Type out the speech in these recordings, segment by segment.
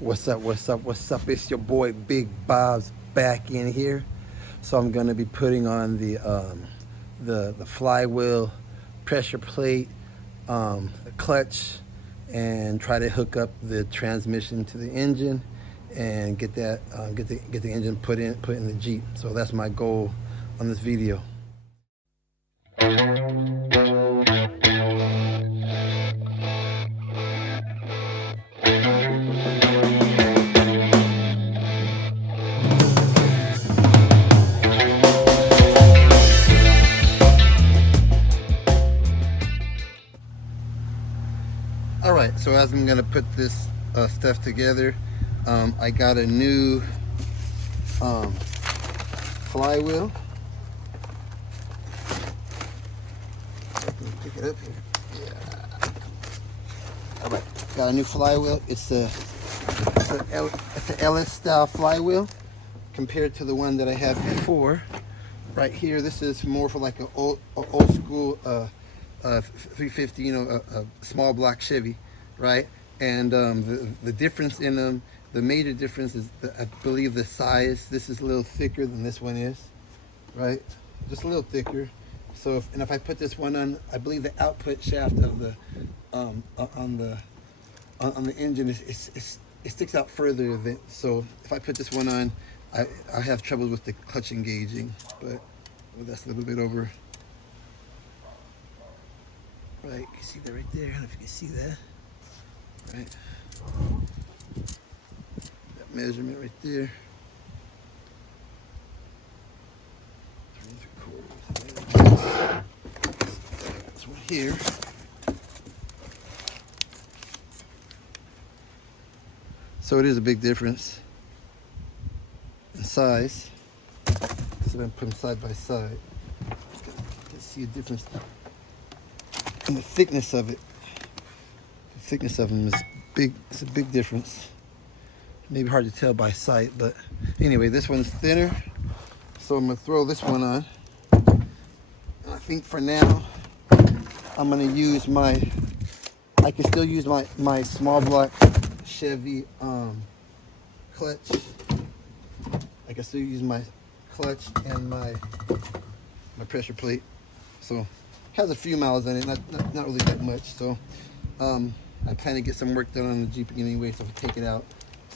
What's up, what's up, what's up? It's your boy Big Bob's back in here. So I'm gonna be putting on the flywheel, pressure plate, clutch, and try to hook up the transmission to the engine and get that get the engine put in the Jeep. So that's my goal on this video. All right, so as I'm gonna put this stuff together, I got a new flywheel. Pick it up here. Yeah. All right, got a new flywheel. It's an LS style flywheel compared to the one that I had before. Right here, this is more for like an old school 350, you know, a small block Chevy, right? And the difference in them, the major difference is, I believe, the size. This is a little thicker than this one is, right? Just a little thicker. So if I put this one on, I believe the output shaft of the on the engine it sticks out further than, so if I put this one on, I have trouble with the clutch engaging, but that's a little bit over. Right, you can see that right there. I don't know if you can see that. Right. That measurement right there. This one here. So it is a big difference in size. So I'm putting them side by side. You can see a difference in the thickness of it. The thickness of them is big. It's a big difference. Maybe hard to tell by sight, but anyway, this one's thinner. So I'm gonna throw this one on. I think for now, I'm gonna use I can still use my small block Chevy clutch. I can still use my clutch and my pressure plate. So it has a few miles on it, not really that much. So I plan to get some work done on the Jeep anyway, so if I take it out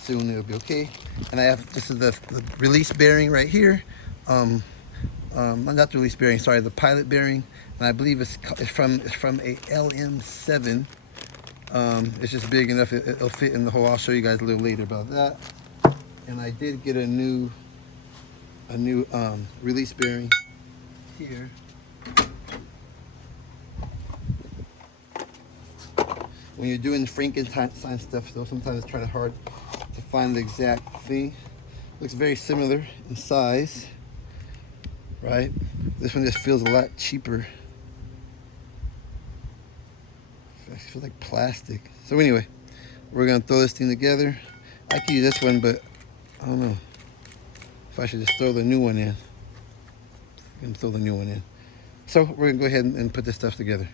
soon, it'll be okay. And I have, this is the release bearing right here. Not the release bearing, sorry, the pilot bearing. And I believe it's from a LM7. It's just big enough, it'll fit in the hole. I'll show you guys a little later about that. And I did get a new release bearing here. When you're doing Frankenstein stuff, though, sometimes it's kind of hard to find the exact thing. Looks very similar in size, right? This one just feels a lot cheaper. It feels like plastic. So anyway, we're gonna throw this thing together. I could use this one, but I don't know if I should just throw the new one in. I'm gonna throw the new one in. So we're gonna go ahead and put this stuff together.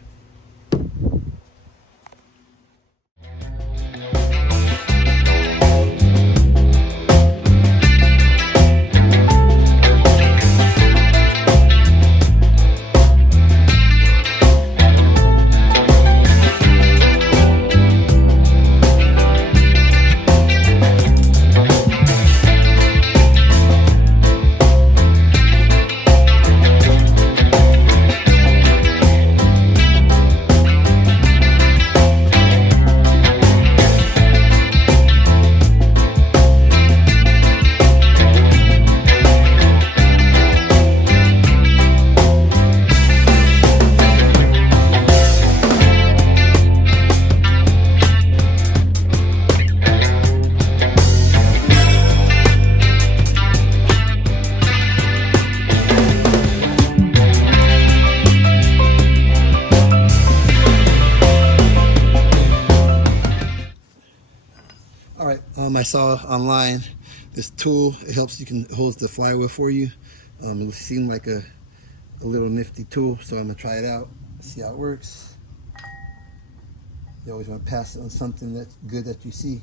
I saw online this tool. It helps, you can hold the flywheel for you. It seemed like a little nifty tool, so I'm gonna try it out, see how it works. You always want to pass on something that's good that you see.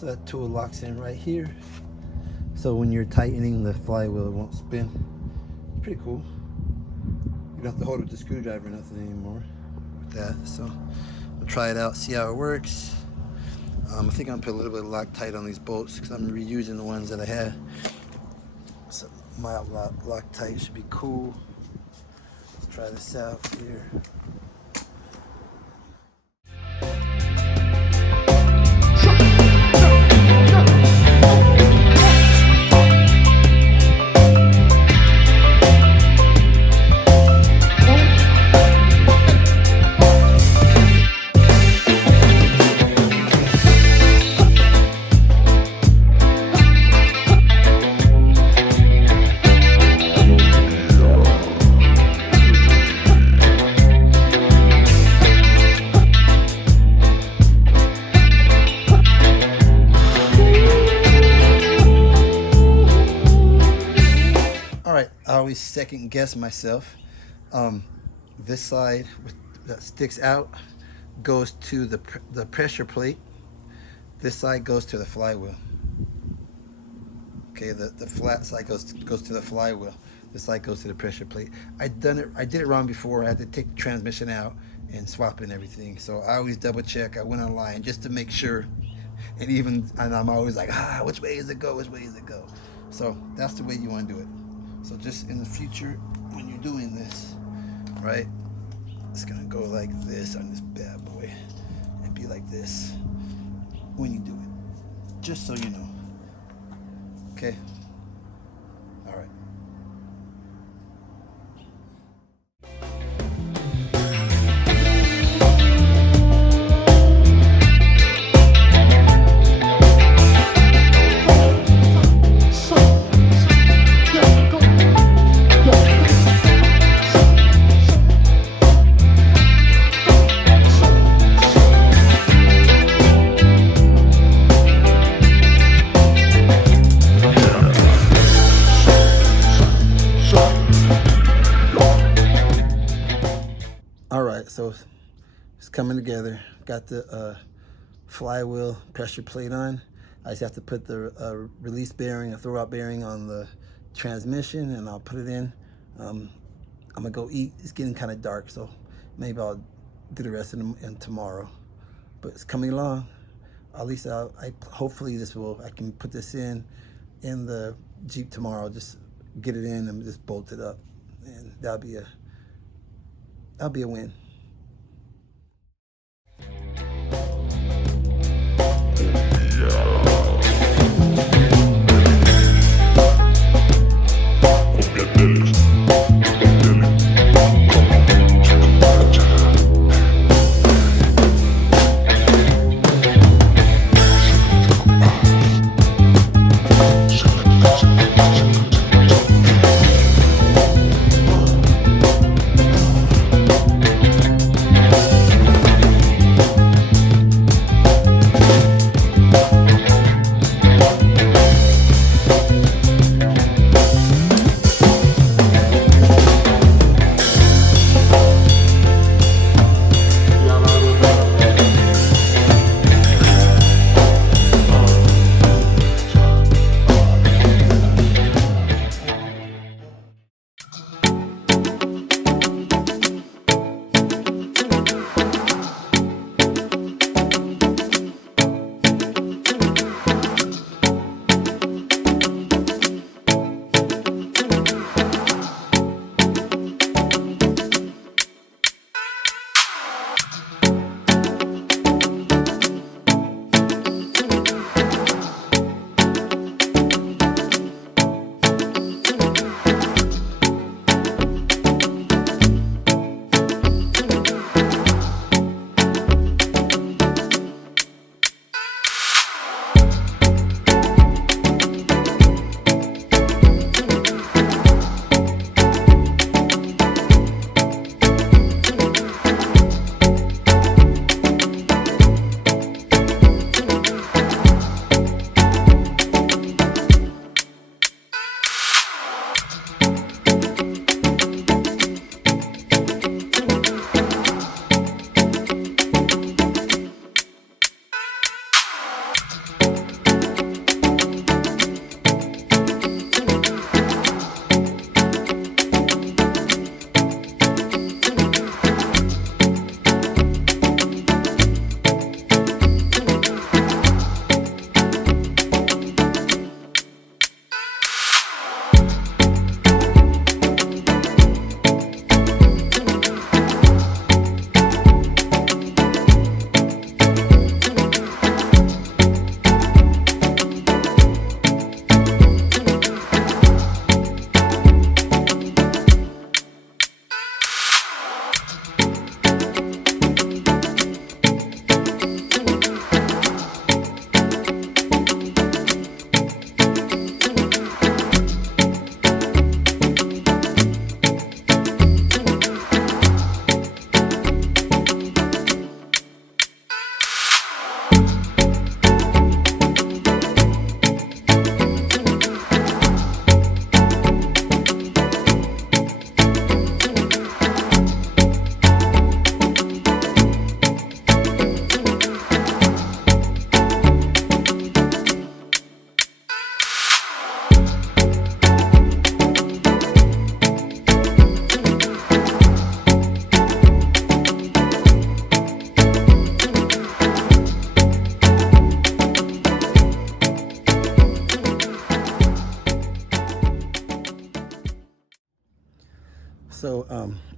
So that tool locks in right here. So when you're tightening the flywheel, it won't spin. Pretty cool. You don't have to hold it with the screwdriver or nothing anymore with that. So I'll try it out, see how it works. I think I'm gonna put a little bit of Loctite on these bolts because I'm reusing the ones that I had. So mild Loctite should be cool. Let's try this out here. I always second guess myself. This side that sticks out goes to the pressure plate. This side goes to the flywheel. Okay, the flat side goes to the flywheel. This side goes to the pressure plate. I did it wrong before. I had to take the transmission out and swap in everything. So I always double check. I went online just to make sure. And I'm always like, which way does it go? Which way does it go? So that's the way you want to do it. So just in the future, when you're doing this, right, it's gonna go like this on this bad boy and be like this when you do it, just so you know. Okay? All right. So it's coming together. Got the flywheel pressure plate on. I just have to put the release bearing, a throwout bearing on the transmission, and I'll put it in. I'm gonna go eat. It's getting kind of dark, so maybe I'll do the rest of them tomorrow. But it's coming along. At least hopefully I can put this in the Jeep tomorrow. Just get it in and just bolt it up, and that'll be a win.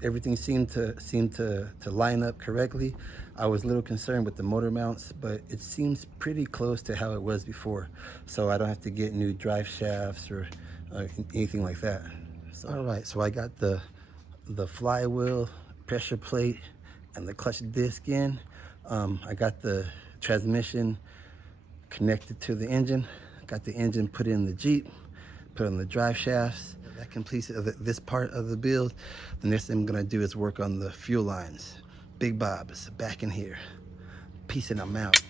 Everything seemed to line up correctly. I was a little concerned with the motor mounts, but it seems pretty close to how it was before, so I don't have to get new drive shafts or anything like that. So, all right, so I got the flywheel, pressure plate, and the clutch disc in. I got the transmission connected to the engine. Got the engine put in the Jeep, put on the drive shafts. That completes this part of the build. The next thing I'm gonna do is work on the fuel lines. Big Bob is back in here. Peace and I'm out.